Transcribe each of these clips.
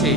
6،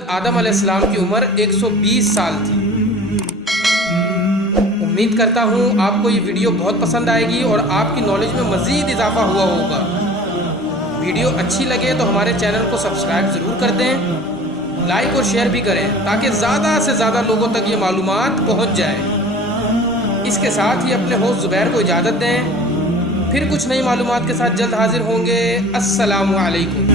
हज़रत आदम अलैहिस्सलाम की उम्र 120 साल थी। उम्मीद करता हूँ आपको ये वीडियो बहुत पसंद आएगी और आपकी नॉलेज में मज़ीद इजाफा हुआ होगा। वीडियो अच्छी लगे तो हमारे चैनल को सब्सक्राइब ज़रूर कर दें, लाइक और शेयर भी करें ताकि ज़्यादा से ज़्यादा लोगों तक ये मालूमात पहुँच जाए। इसके साथ ही अपने होस्ट ज़ुबैर को इजाज़त दें। फिर कुछ नई मालूमात के साथ जल्द हाजिर होंगे। अस्सलामु अलैकुम।